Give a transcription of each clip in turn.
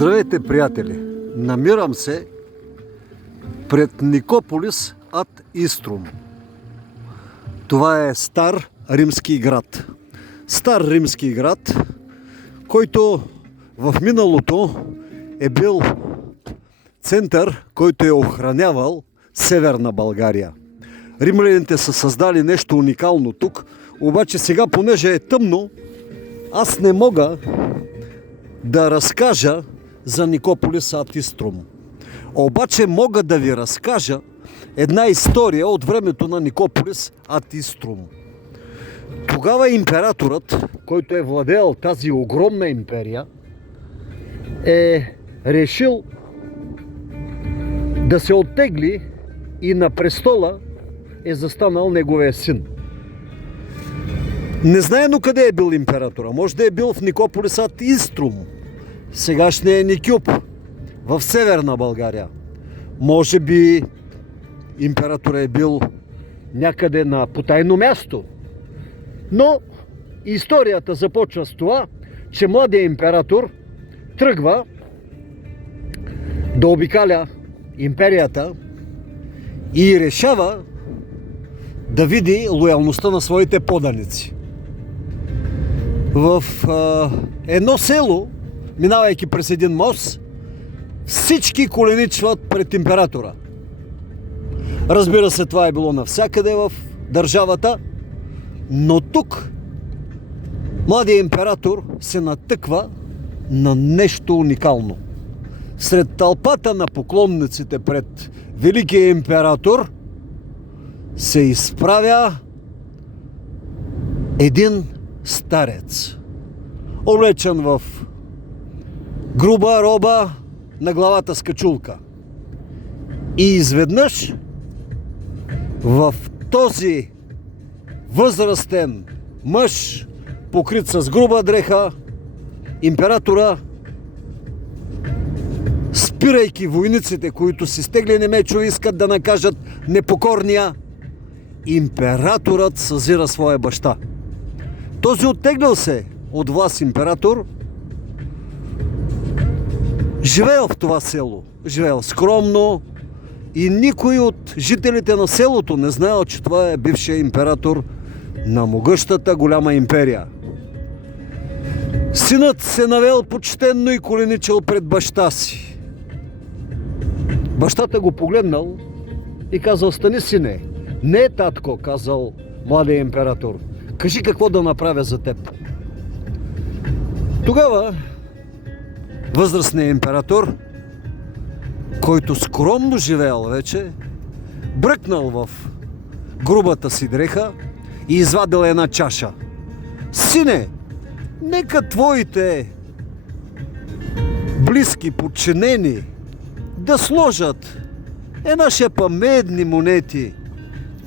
Здравейте, приятели! Намирам се пред Никополис ад Иструм. Това е стар римски град. Стар римски град, който в миналото е бил център, който е охранявал Северна България. Римляните са създали нещо уникално тук, обаче сега, понеже е тъмно, аз не мога да разкажа за Никополис ад Иструм. Обаче мога да ви разкажа една история от времето на Никополис ад Иструм. Тогава императорът, който е владеел тази огромна империя, е решил да се оттегли и на престола е застанал неговия син. Незнаено къде е бил императора. Може да е бил в Никополис ад Иструм, сегашния Никюп, в Северна България. Може би императора е бил някъде на потайно място. Но историята започва с това, че младият император тръгва да обикаля империята и решава да види лоялността на своите поданици. В едно село, минавайки през един мост, всички коленичват пред императора. Разбира се, това е било навсякъде в държавата, но тук младият император се натъква на нещо уникално. Сред тълпата на поклонниците пред великия император се изправя един старец, облечен в груба роба, на главата с качулка. И изведнъж в този възрастен мъж, покрит с груба дреха, императора, спирайки войниците, които си стеглени мечове искат да накажат непокорния, императорът съзира своя баща. Този оттеглял се от власт император живеел в това село. Живеел скромно и никой от жителите на селото не знаел, че това е бившия император на могъщата голяма империя. Синът се навел почтенно и коленичил пред баща си. Бащата го погледнал и казал: "Стани, сине." "Не, татко," казал младият император. "Кажи какво да направя за теб." Тогава възрастният император, който скромно живеел вече, бръкнал в грубата си дреха и извадил една чаша. "Сине, нека твоите близки подчинени да сложат една шепа медни монети,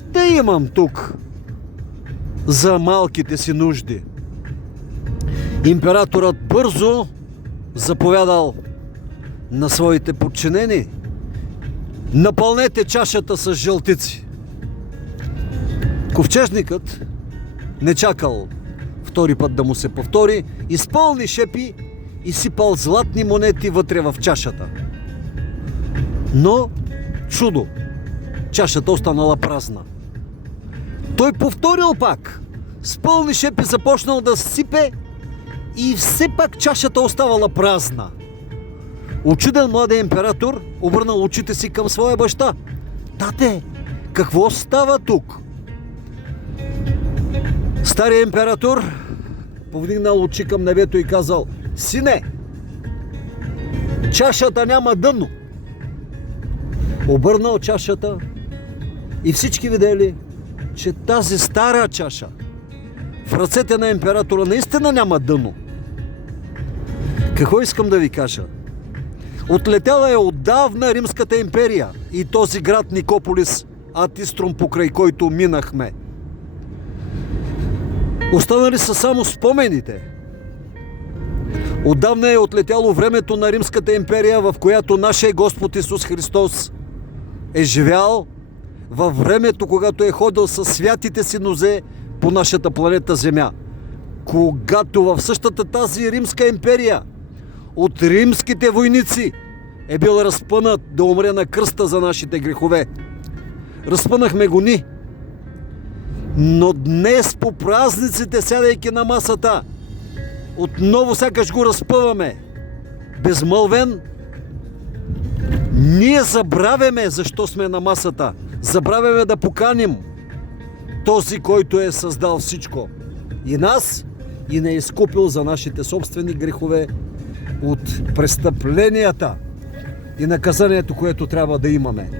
да имам тук за малките си нужди." Императорът бързо заповядал на своите подчинени: "Напълнете чашата с жълтици." Ковчежникът не чакал втори път да му се повтори, изпълни шепи и сипал златни монети вътре в чашата. Но чудо! Чашата останала празна. Той повторил пак, с пълни шепи започнал да сипе и все пак чашата оставала празна. Учуден младият император обърнал очите си към своя баща: "Тате, какво става тук?" Старият император повдигнал очи към небето и казал: "Сине, чашата няма дъно." Обърнал чашата и всички видели, че тази стара чаша в ръцете на императора наистина няма дъно. Какво искам да ви кажа? Отлетяла е отдавна Римската империя и този град Никополис ад Иструм, покрай който минахме. Останали са само спомените. Отдавна е отлетяло времето на Римската империя, в която нашия Господ Исус Христос е живял, във времето, когато е ходил със святите си нозе по нашата планета Земя. Когато в същата тази Римска империя от римските войници е бил разпънат да умре на кръста за нашите грехове. Разпънахме го ни. Но днес по празниците, сядайки на масата, отново сякаш го разпъваме. Безмълвен, ние забравяме защо сме на масата. Забравяме да поканим този, който е създал всичко. И нас, и не е изкупил за нашите собствени грехове от престъпленията и наказанието, което трябва да имаме.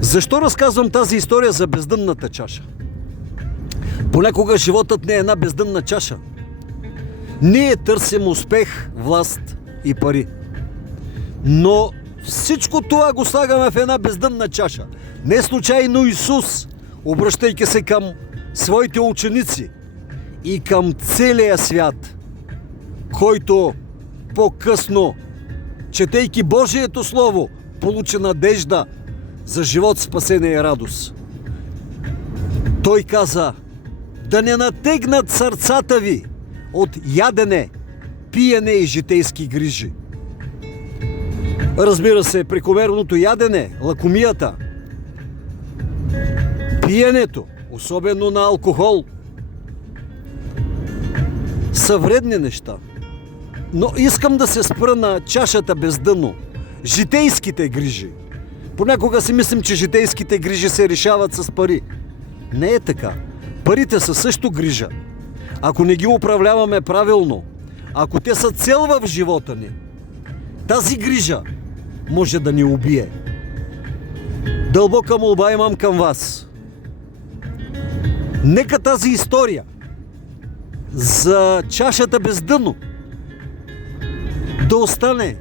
Защо разказвам тази история за бездънната чаша? Понякога животът не е една бездънна чаша. Ние търсим успех, власт и пари. Но всичко това го слагаме в една бездънна чаша. Не случайно Исус, обръщайки се към своите ученици и към целия свят, който по-късно, четейки Божието Слово, получи надежда за живот, спасение и радост. Той каза: да не натегнат сърцата ви от ядене, пиене и житейски грижи. Разбира се, прекомерното ядене, лакомията, пиенето, особено на алкохол, са вредни неща. Но искам да се спра на чашата без дъно, житейските грижи. Понякога си мислим, че житейските грижи се решават с пари. Не е така. Парите са също грижа. Ако не ги управляваме правилно, ако те са цел в живота ни, тази грижа може да ни убие. Дълбока молба имам към вас. Нека тази история за чашата без дъно да остане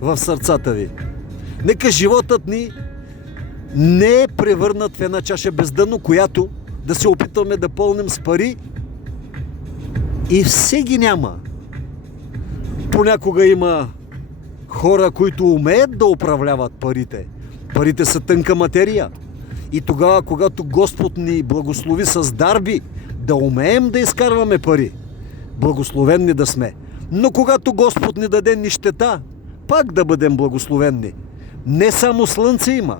в сърцата ви. Нека животът ни не е превърнат в една чаша без дъно, която да се опитваме да пълним с пари и все ги няма. Понякога има хора, които умеят да управляват парите. Парите са тънка материя. И тогава, когато Господ ни благослови с дарби, да умеем да изкарваме пари, благословенни да сме. Но когато Господ ни даде нищета, пак да бъдем благословенни. Не само слънце има.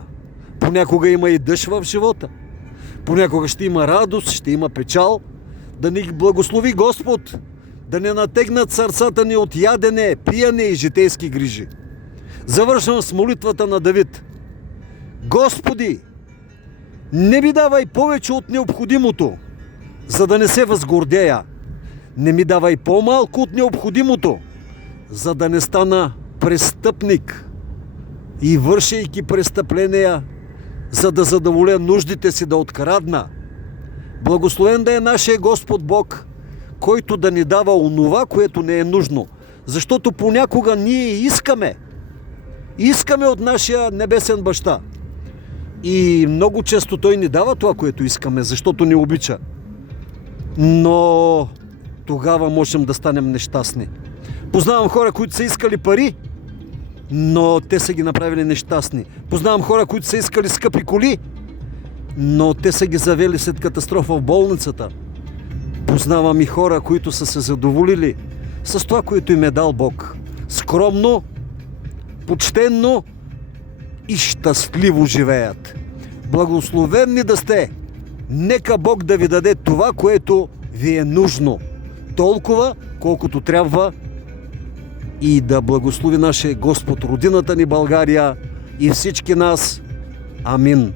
Понякога има и дъжд в живота. Понякога ще има радост, ще има печал. Да ни благослови Господ, да не натегнат сърцата ни от ядене, пиене и житейски грижи. Завършвам с молитвата на Давид. Господи, не ми давай повече от необходимото, за да не се възгордея. Не ми давай по-малко от необходимото, за да не стана престъпник и вършейки престъпления, за да задоволя нуждите си, да открадна. Благословен да е нашия Господ Бог, който да ни дава онова, което не е нужно. Защото понякога ние искаме от нашия небесен баща. И много често Той ни дава това, което искаме, защото ни обича. Но тогава можем да станем нещастни. Познавам хора, които са искали пари, но те са ги направили нещастни. Познавам хора, които са искали скъпи коли, но те са ги завели след катастрофа в болницата. Познавам и хора, които са се задоволили с това, което им е дал Бог. Скромно, почтенно и щастливо живеят. Благословенни да сте! Нека Бог да ви даде това, което ви е нужно. Толкова, колкото трябва, и да благослови нашия Господ родината ни България и всички нас. Амин.